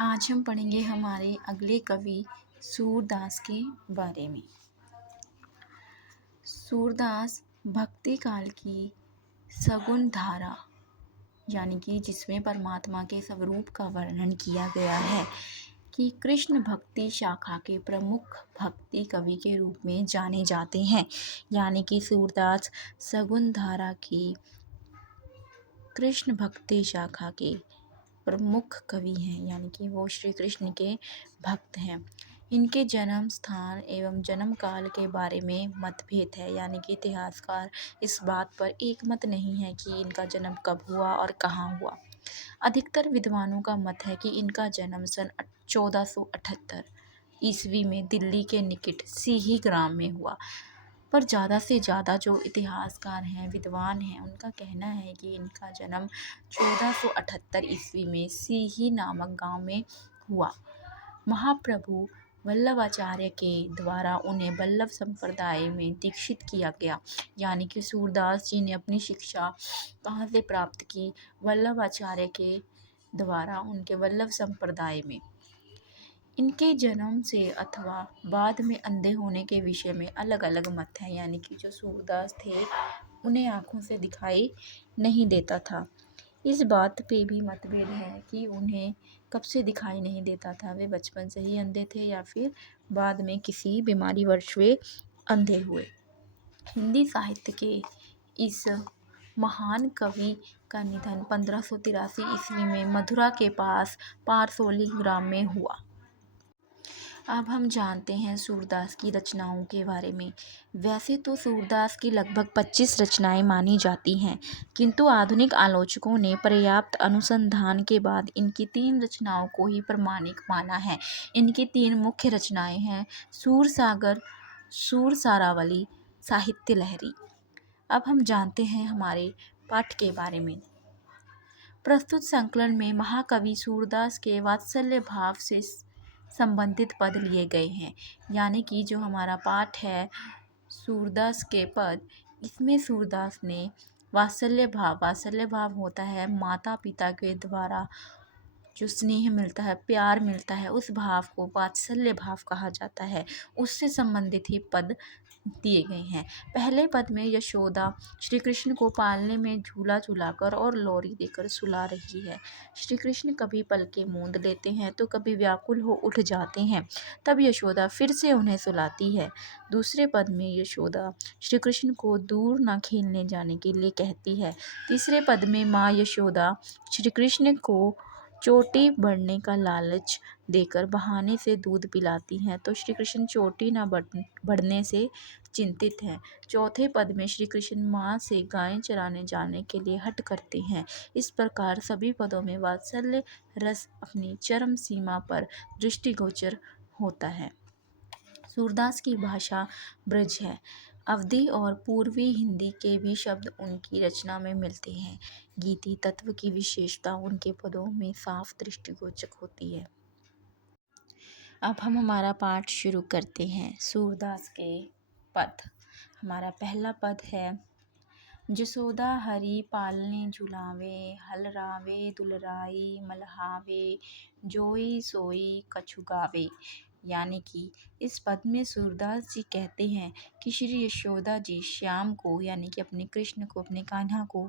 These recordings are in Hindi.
आज हम पढ़ेंगे हमारे अगले कवि सूरदास के बारे में। सूरदास भक्ति काल की सगुण धारा यानी कि जिसमें परमात्मा के स्वरूप का वर्णन किया गया है कि कृष्ण भक्ति शाखा के प्रमुख भक्ति कवि के रूप में जाने जाते हैं। यानी कि सूरदास सगुण धारा की कृष्ण भक्ति शाखा के प्रमुख कवि हैं, यानी कि वो श्री कृष्ण के भक्त हैं। इनके जन्म स्थान एवं जन्म काल के बारे में मतभेद है, यानी कि इतिहासकार इस बात पर एक मत नहीं है कि इनका जन्म कब हुआ और कहाँ हुआ। अधिकतर विद्वानों का मत है कि इनका जन्म सन 1478 ईस्वी में दिल्ली के निकट सीही ग्राम में हुआ। पर ज़्यादा से ज़्यादा जो इतिहासकार हैं, विद्वान हैं, उनका कहना है कि इनका जन्म 1478 ईस्वी में सीही नामक गांव में हुआ। महाप्रभु वल्लभाचार्य के द्वारा उन्हें वल्लभ संप्रदाय में दीक्षित किया गया। यानी कि सूरदास जी ने अपनी शिक्षा कहाँ से प्राप्त की? वल्लभाचार्य के द्वारा उनके वल्लभ संप्रदाय में। इनके जन्म से अथवा बाद में अंधे होने के विषय में अलग अलग मत हैं, यानी कि जो सूरदास थे उन्हें आँखों से दिखाई नहीं देता था। इस बात पे भी मतभेद है कि उन्हें कब से दिखाई नहीं देता था, वे बचपन से ही अंधे थे या फिर बाद में किसी बीमारी वश वे अंधे हुए। हिंदी साहित्य के इस महान कवि का निधन 1583 ईस्वी में मथुरा के पास पारसोली ग्राम में हुआ। अब हम जानते हैं सूरदास की रचनाओं के बारे में। वैसे तो सूरदास की लगभग 25 रचनाएं मानी जाती हैं, किंतु आधुनिक आलोचकों ने पर्याप्त अनुसंधान के बाद इनकी 3 रचनाओं को ही प्रमाणिक माना है। इनकी 3 मुख्य रचनाएं हैं सूरसागर, सूरसारावली, साहित्य लहरी। अब हम जानते हैं हमारे पाठ के बारे में। प्रस्तुत संकलन में महाकवि सूरदास के वात्सल्य भाव से संबंधित पद लिए गए हैं। यानी कि जो हमारा पाठ है सूरदास के पद, इसमें सूरदास ने वात्सल्य भाव होता है माता पिता के द्वारा जो स्नेह मिलता है, प्यार मिलता है, उस भाव को वात्सल्य भाव कहा जाता है। उससे संबंधित ही पद दिए गए हैं। पहले पद में यशोदा श्री कृष्ण को पालने में झूला झुलाकर और लोरी देकर सुला रही है। श्री कृष्ण कभी पलकें मूंद लेते हैं तो कभी व्याकुल हो उठ जाते हैं, तब यशोदा फिर से उन्हें सुलाती है। दूसरे पद में यशोदा श्री कृष्ण को दूर न खेलने जाने के लिए कहती है। तीसरे पद में माँ यशोदा श्री कृष्ण को चोटी बढ़ने का लालच देकर बहाने से दूध पिलाती हैं, तो श्री कृष्ण चोटी न बढ़ने से चिंतित हैं। चौथे पद में श्री कृष्ण माँ से गायें चराने जाने के लिए हठ करते हैं। इस प्रकार सभी पदों में वात्सल्य रस अपनी चरम सीमा पर दृष्टिगोचर होता है। सूरदास की भाषा ब्रज है। अवधी और पूर्वी हिंदी के भी शब्द उनकी रचना में मिलते हैं। गीति तत्व की विशेषता उनके पदों में साफ दृष्टिगोचर होती है। अब हम हमारा पाठ शुरू करते हैं। सूरदास के पद। हमारा पहला पद है जसोदा हरि पालने झुलावे, हलरावे दुलराई मलहावे, जोई सोई कछु गावे। यानी कि इस पद में सूरदास जी कहते हैं कि श्री यशोदा जी श्याम को यानी कि अपने कृष्ण को, अपने कान्हा को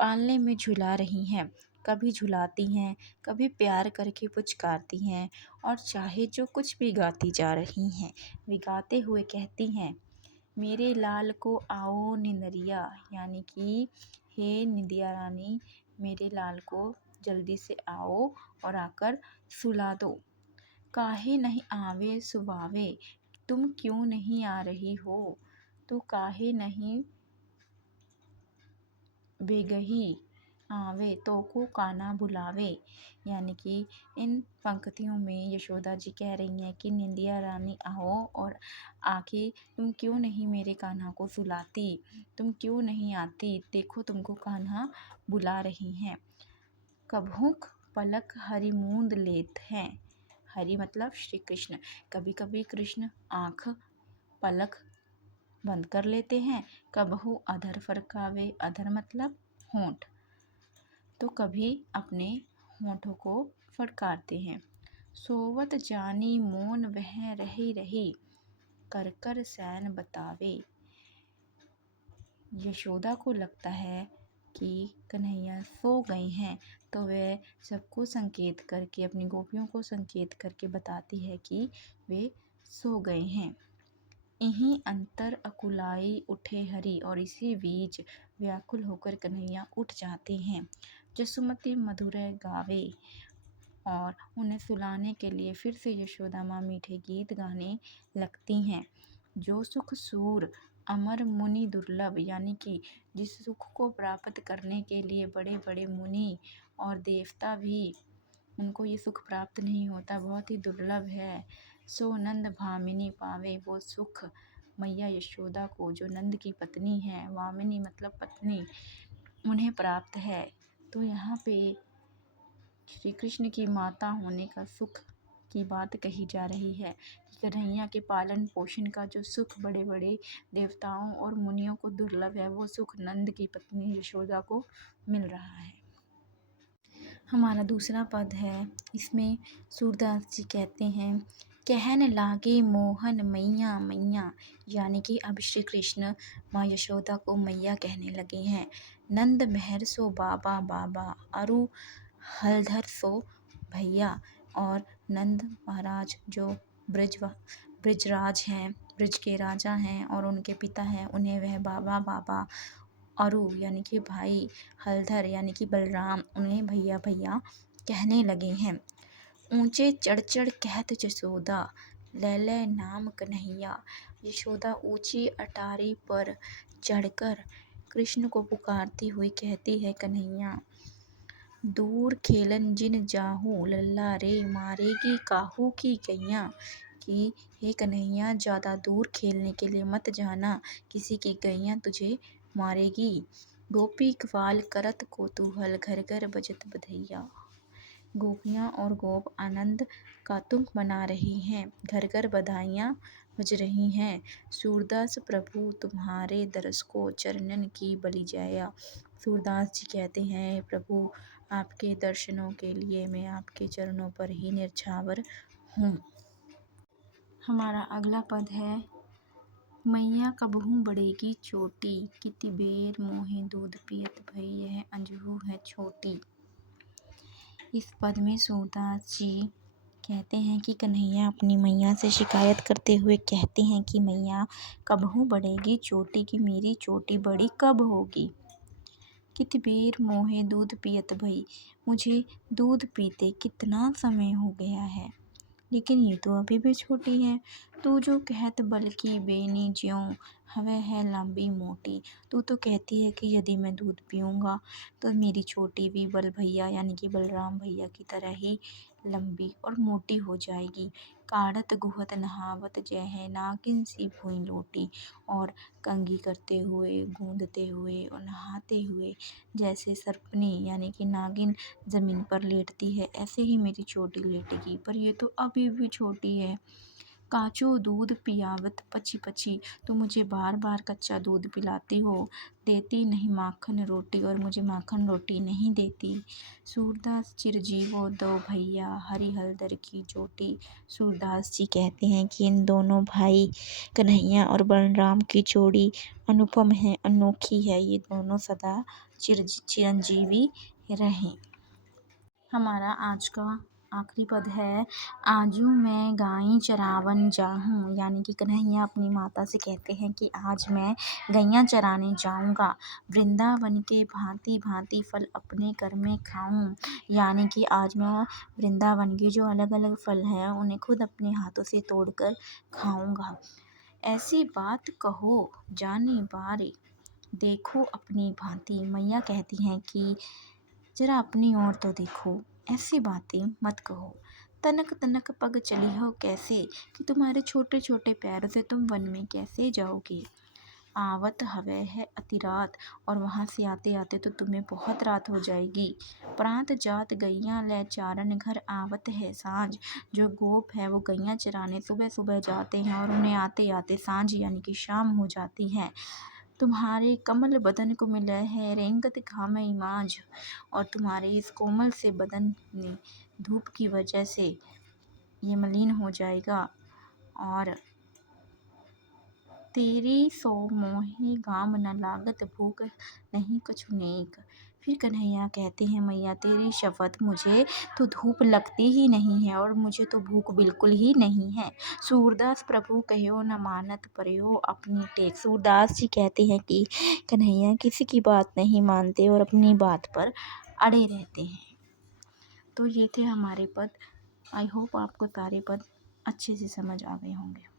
पालने में झुला रही हैं। कभी झुलाती हैं, कभी प्यार करके पुचकारती हैं और चाहे जो कुछ भी गाती जा रही हैं। वे गाते हुए कहती हैं मेरे लाल को आओ निंदरिया, यानी कि हे निंदिया रानी, मेरे लाल को जल्दी से आओ और आकर सुला दो। काहे नहीं आवे सुबावे, तुम क्यों नहीं आ रही हो? तो काहे नहीं बेगही आवे, तो को कान्हा बुलावे। यानी कि इन पंक्तियों में यशोदा जी कह रही हैं कि निंदिया रानी आओ और आके तुम क्यों नहीं मेरे कान्हा को सुलाती, तुम क्यों नहीं आती, देखो तुमको कान्हा बुला रही हैं। कभुक पलक हरि मूंद लेत हैं, हरि मतलब श्री कृष्ण। कभी कभी कृष्ण आँख पलक बंद कर लेते हैं। कबहू अधर फरकावे, अधर मतलब होंठ, तो कभी अपने होंठों को फटकारते हैं। सोवत जानी मोन वह रही रही, कर कर सैन बतावे। यशोदा को लगता है कि कन्हैया सो गए हैं, तो वह सबको संकेत करके, अपनी गोपियों को संकेत करके बताती है कि वे सो गए हैं। यहीं अंतर अकुलाई उठे हरि, और इसी बीच व्याकुल होकर कन्हैया उठ जाते हैं। जसुमती मधुरै गावे, और उन्हें सुलाने के लिए फिर से यशोदा माँ मीठे गीत गाने लगती हैं। जो सुख सूर अमर मुनि दुर्लभ, यानी कि जिस सुख को प्राप्त करने के लिए बड़े बड़े मुनि और देवता भी, उनको ये सुख प्राप्त नहीं होता, बहुत ही दुर्लभ है। सो नंद भामिनी पावे, वो सुख मैया यशोदा को, जो नंद की पत्नी है, वामिनी मतलब पत्नी, उन्हें प्राप्त है। तो यहाँ पे श्री कृष्ण की माता होने का सुख की बात कही जा रही है कि कन्हैया के पालन पोषण का जो सुख बड़े बड़े देवताओं और मुनियों को दुर्लभ है, वो सुख नंद की पत्नी यशोदा को मिल रहा है। हमारा दूसरा पद है, इसमें सूरदास जी कहते हैं, कहन लागे मोहन मैया मैया, यानी कि अब श्री कृष्ण माँ यशोदा को मैया कहने लगे हैं। नंद महर सो बाबा बाबा, अरु हलधर सो भैया, और नंद महाराज जो ब्रजराज हैं, ब्रज के राजा हैं और उनके पिता हैं, उन्हें वह बाबा बाबा, अरु यानी कि भाई, हलधर यानी कि बलराम, उन्हें भैया भैया कहने लगे हैं। ऊंचे चढ़ चढ़ कहत जसोदा, ले ले नाम कन्हैया। यशोदा ऊंची अटारी पर चढ़कर कृष्ण को पुकारती हुई कहती है, कन्हैया दूर खेलन जिन जाहू, लल्ला रे मारेगी काहू की गैया, कि हे कन्हैया ज़्यादा दूर खेलने के लिए मत जाना, किसी की गैया तुझे मारेगी। गोपी ग्वाल करत कोतूहल, घर घर बजत बधैया। गोपियाँ और गोप आनंद का तुंग मना रही हैं, घर घर बधाइयाँ बज रही हैं। सूरदास प्रभु तुम्हारे दरस को, चरणन की बलि जाया। सूरदास जी कहते हैं, प्रभु आपके दर्शनों के लिए मैं आपके चरणों पर ही निर्छावर हूँ। हमारा अगला पद है, मैया कबहू बढ़ेगी चोटी, किति बेर मोहे दूध पियत भई, यह अंजू है छोटी। इस पद में सूरदास जी कहते हैं कि कन्हैया अपनी मैया से शिकायत करते हुए कहते हैं कि मैया कबहू बढ़ेगी चोटी, की मेरी चोटी बड़ी कब होगी। किति बेर मोहे दूध पियत भई, मुझे दूध पीते कितना समय हो गया है, लेकिन ये तो अभी भी छोटी है। तू जो कहत बल की बेनी ज्यों, हवे है लंबी मोटी। तू तो कहती है कि यदि मैं दूध पीऊँगा तो मेरी छोटी भी बल भैया यानी कि बलराम भैया की तरह ही लंबी और मोटी हो जाएगी। काढ़त गुहत नहावत जय, नागिन सी भुई लोटी। और कंघी करते हुए, गूंदते हुए और नहाते हुए जैसे सर्पनी यानी कि नागिन ज़मीन पर लेटती है, ऐसे ही मेरी चोटी लेटेगी, पर ये तो अभी भी छोटी है। काचो दूध पियावत पची पची, तो मुझे बार बार कच्चा दूध पिलाती हो, देती नहीं माखन रोटी, और मुझे माखन रोटी नहीं देती। सूरदास चिरजीवो दो भैया, हरि हलधर की चोटी। सूरदास जी कहते हैं कि इन दोनों भाई कन्हैया और बलराम की जोड़ी अनुपम है, अनोखी है, ये दोनों सदा चिरंजीवी रहें। हमारा आज का आखिरी पद है, आजू मैं गाई चरावन जाहूँ, यानी कि कन्हैया अपनी माता से कहते हैं कि आज मैं गैया चराने जाऊँगा, वृंदावन के भांति भांति फल अपने घर में खाऊँ, यानी कि आज मैं वृंदावन के जो अलग अलग फल हैं उन्हें खुद अपने हाथों से तोड़कर खाऊँगा। ऐसी बात कहो जाने बारे, देखो अपनी भांति। मैया कहती हैं कि जरा अपनी ओर तो देखो, ऐसी बातें मत कहो। तनक तनक पग चली हो कैसे, कि तुम्हारे छोटे छोटे पैरों से तुम वन में कैसे जाओगे। आवत हवे है अति रात, और वहाँ से आते आते तो तुम्हें बहुत रात हो जाएगी। प्रांत जात गैया ले चारण, घर आवत है सांझ। जो गोप है वो गैया चराने सुबह सुबह जाते हैं और उन्हें आते आते सांझ यानी कि शाम हो जाती है। तुम्हारे कमल बदन को मिला है रेंगत घामई मांझ, और तुम्हारे इस कोमल से बदन ने धूप की वजह से ये मलिन हो जाएगा। और तेरी सो मोहे गाम न लागत भूख नहीं कछु नेक। फिर कन्हैया कहते हैं मैया तेरी शपथ, मुझे तो धूप लगती ही नहीं है और मुझे तो भूख बिल्कुल ही नहीं है। सूरदास प्रभु कहो न मानत पर्यो अपनी टेक। सूरदास जी कहते हैं कि कन्हैया किसी की बात नहीं मानते और अपनी बात पर अड़े रहते हैं। तो ये थे हमारे पद। आई होप आपको सारे पद अच्छे से समझ आ गए होंगे।